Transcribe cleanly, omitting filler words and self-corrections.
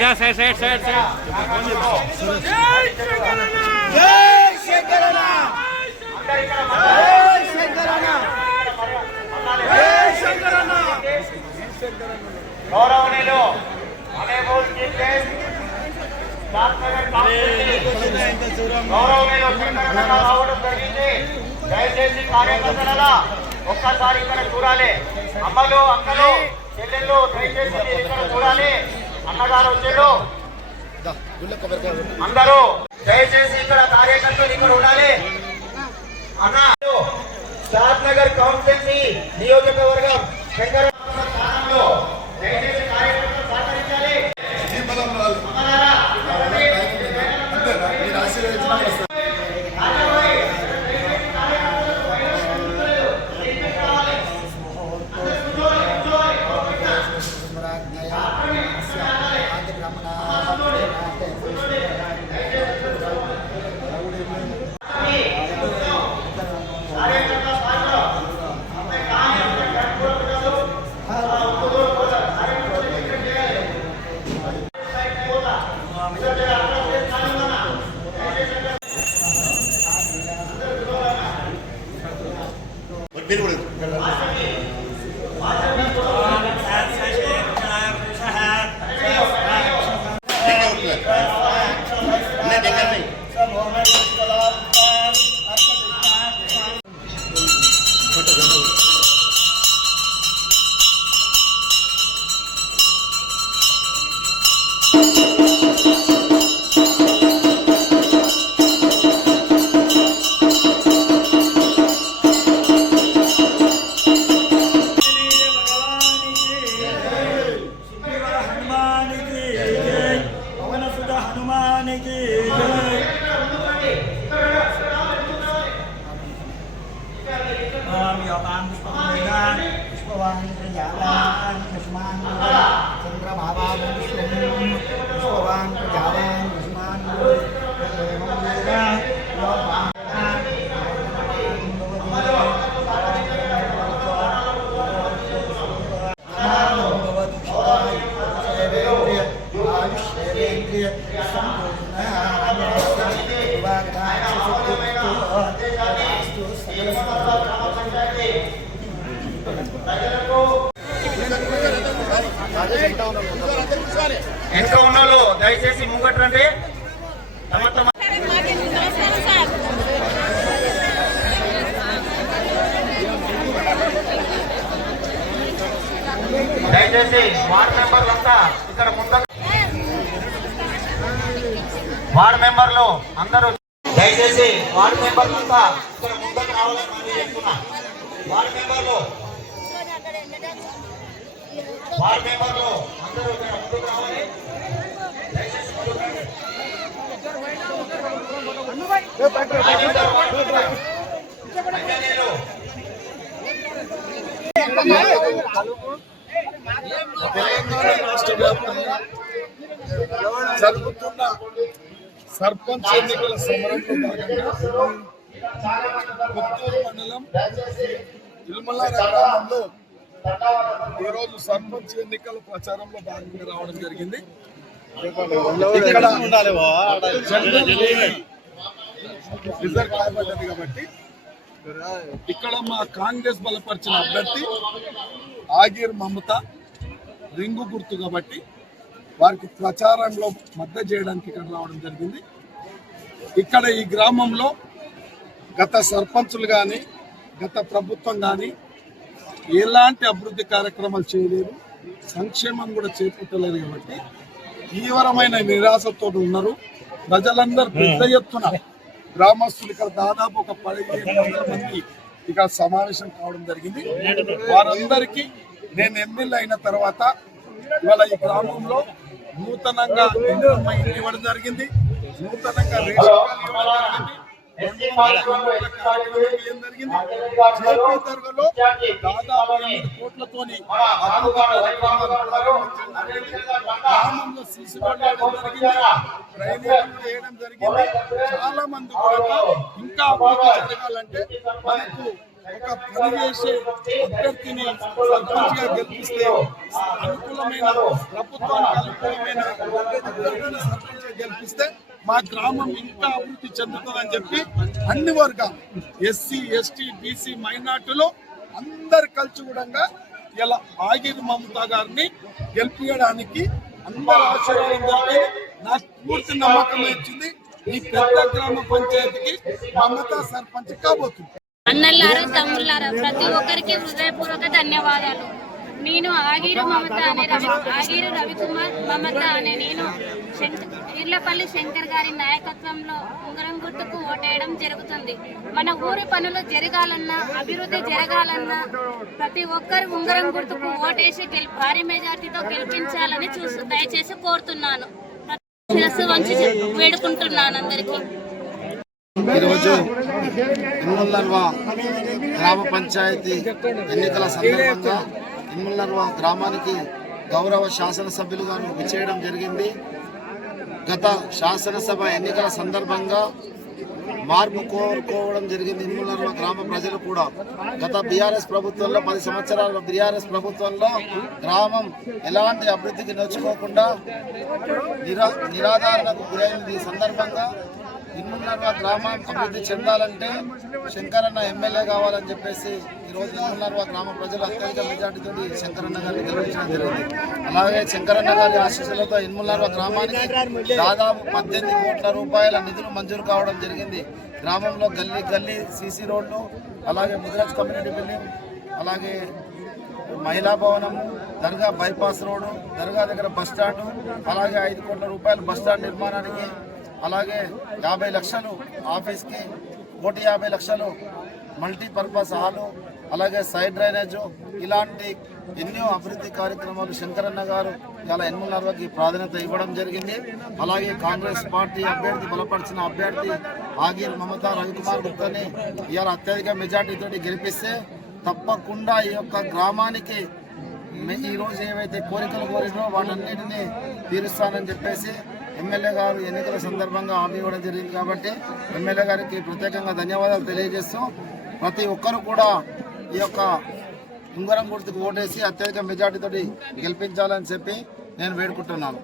जा side side side side గౌరవనీయులు రావడం జరిగింది. దయచేసి కార్యకర్తల ఒక్కసారి ఇక్కడ చూడాలి. అమ్మలు అక్కలు చెల్లెళ్ళు దయచేసి ఇక్కడ చూడాలి. అన్నగారు వచ్చాడు అందరూ దయచేసి ఇక్కడ కార్యకర్తలు ఇక్కడ ఉండాలి. అన్న షాద్ నగర్ కౌన్సిల్ నియోజకవర్గం శంకర స్థానంలో దయచేసి కార్యకర్తలు సహకరించాలి. ఇంకా ఉన్నాలో దయచేసి ముంగట్రండి. దయచేసి వార్డు మెంబర్లంతా ఇక్కడ ముందు వార్డు మెంబర్లు అందరూ దయచేసి వార్డు మెంబర్లంతా ఇక్కడ ముందుకు రావాలని మనం చెప్తున్నా. వార్డు మెంబర్లు అందరూ ఇక్కడ ముందుకు రావాలి. తెలంగాణ రాష్ట్ర వ్యాప్తంగా జరుగుతున్న సర్పంచ్ ఎన్నికల సమరంలో భాగంగా కొత్తూరు మండలం తిరుమలార గ్రామంలో ఈరోజు సర్పంచ్ ఎన్నికల ప్రచారంలో భాగంగా రావడం జరిగింది. ఇక్కడ రిజర్వ్ కాబట్టింది కాబట్టి ఇక్కడ మా కాంగ్రెస్ బలపరిచిన అభ్యర్థి ఆగిర్ మమత రింగు గుర్తు కాబట్టి వారికి ప్రచారంలో మద్దతు చేయడానికి ఇక్కడ రావడం జరిగింది. ఇక్కడ ఈ గ్రామంలో గత సర్పంచులు కానీ గత ప్రభుత్వం కానీ ఎలాంటి అభివృద్ధి కార్యక్రమాలు చేయలేదు, సంక్షేమం కూడా చేపట్టలేదు కాబట్టి తీవ్రమైన నిరాశతో ఉన్నారు ప్రజలందరూ. పెద్ద ఎత్తున గ్రామస్తులు ఇక్కడ దాదాపు ఒక 1500 మంది ఇక్కడ సమావేశం కావడం జరిగింది. వారందరికీ నేను ఎమ్మెల్యే అయిన తర్వాత ఇవాళ ఈ గ్రామంలో నూతనంగా ఇవ్వడం జరిగింది, నూతనంగా రేషన్ కార్డు ఇవ్వడం జరిగింది, 200 జరిగింది. జేపీదర్గలో దాదాపు 8 కోట్లతోని గ్రామంలో సీసీ రోడ్లు వేయడం జరిగింది, డ్రైనేజీలు వేయడం జరిగింది. చాలా మంది కూడా ఇంకా అభివృద్ధి జరగాలంటే మనకు ఒక పని చేసే అభ్యర్థిని సర్పంచ్గా గెలిపిస్తే అనుకూలమైన ప్రభుత్వానికి అనుకూలమైన అభ్యర్థిని సర్పంచ్గా గెలిపిస్తే మా గ్రామం ఇంకా అభివృద్ధి చెందుతుందని చెప్పి అన్ని వర్గాలు ఎస్సీ ఎస్టీ బీసీ మైనార్టీలు అందరు కలిసి కూడా ఇలా ఆగిరి మమతా గారిని గెలిపించడానికి అందరూ ఆశీర్వాదం జరిగింది. నాకు పూర్తి నమ్మకం ఇచ్చింది ఈ పెద్ద గ్రామ పంచాయతీకి మమతా సర్పంచ్ కాబోతుంది. అన్నల్లారా తమ్ముళ్ళారా ప్రతి ఒక్కరికి హృదయపూర్వక ధన్యవాదాలు. నేను ఆగిరి రవికుమార్ మమత అనే నేను ఈర్లపల్లి శంకర్ గారి నాయకత్వంలో ఉంగరం గుర్తుకు ఓటేయడం జరుగుతుంది. మన ఊరి పనులు జరగాలన్నా అభివృద్ధి జరగాలన్నా ప్రతి ఒక్కరు ఉంగరం గుర్తుకు ఓటేసి భారీ మెజార్టీతో గెలిపించాలని దయచేసి కోరుతున్నాను. శిరస్సు వంచి వేడుకుంటున్నాను అందరికీ. ఈరోజు ఇన్ములర్వ గ్రామ పంచాయతీ ఎన్నికల సందర్భంగా ఇన్ములర్వ గ్రామానికి గౌరవ శాసనసభ్యులు గారు విచ్చేయడం జరిగింది. గత శాసనసభ ఎన్నికల సందర్భంగా మార్పు కోరుకోవడం జరిగింది. ఇన్ములర్వ గ్రామ ప్రజలు కూడా గత బీఆర్ఎస్ ప్రభుత్వంలో 10 సంవత్సరాల బీఆర్ఎస్ ప్రభుత్వంలో గ్రామం ఎలాంటి అభివృద్ధికి నోచుకోకుండా నిరాధారణకు గురైంది. ఈ సందర్భంగా ఇన్ములర్వ గ్రామం అభివృద్ధి చెందాలంటే శంకరన్న ఎమ్మెల్యే కావాలని చెప్పేసి ఈరోజు ఇన్ములర్వ గ్రామ ప్రజలు అత్యధిక మెజార్టీతో శంకరన్న గారిని గెలిపించడం జరిగింది. అలాగే శంకరన్న గారి ఆశీస్సులతో ఇన్ములర్వ గ్రామానికి దాదాపు 18 కోట్ల రూపాయల నిధులు మంజూరు కావడం జరిగింది. గ్రామంలో గల్లీ గల్లీ సీసీ రోడ్లు, అలాగే ముదిరాజ్ కమ్యూనిటీ బిల్డింగ్, అలాగే మహిళా భవనం, దర్గా బైపాస్ రోడ్డు, దర్గా దగ్గర బస్టాండు, అలాగే 5 కోట్ల రూపాయల బస్టాండ్ నిర్మాణానికి, అలాగే 50 లక్షలు ఆఫీస్కి, 150 లక్షలు మల్టీపర్పస్ హాలు, అలాగే సైడ్ డ్రైనేజు, ఇలాంటి ఎన్నో అభివృద్ధి కార్యక్రమాలు శంకరన్న గారు ఇలా ఇన్ములర్వకి ప్రాధాన్యత ఇవ్వడం జరిగింది. అలాగే కాంగ్రెస్ పార్టీ అభ్యర్థి బలపరిచిన అభ్యర్థి ఆగిరి మమతా రవికుమార్ గుప్తాని ఇవాళ అత్యధిక మెజార్టీతో గెలిపిస్తే తప్పకుండా ఈ యొక్క గ్రామానికి ఈరోజు ఏవైతే కోరికలు కోరినో వాటన్నిటినీ తీరుస్తానని చెప్పేసి ఎమ్మెల్యే గారు ఎన్నికల సందర్భంగా హామీ ఇవ్వడం జరిగింది. కాబట్టి ఎమ్మెల్యే గారికి ప్రత్యేకంగా ధన్యవాదాలు తెలియజేస్తూ ప్రతి ఒక్కరు కూడా ఈ యొక్క ఉంగరం గుర్తుకు ఓటేసి అత్యధిక మెజార్టీతో గెలిపించాలని చెప్పి నేను వేడుకుంటున్నాను.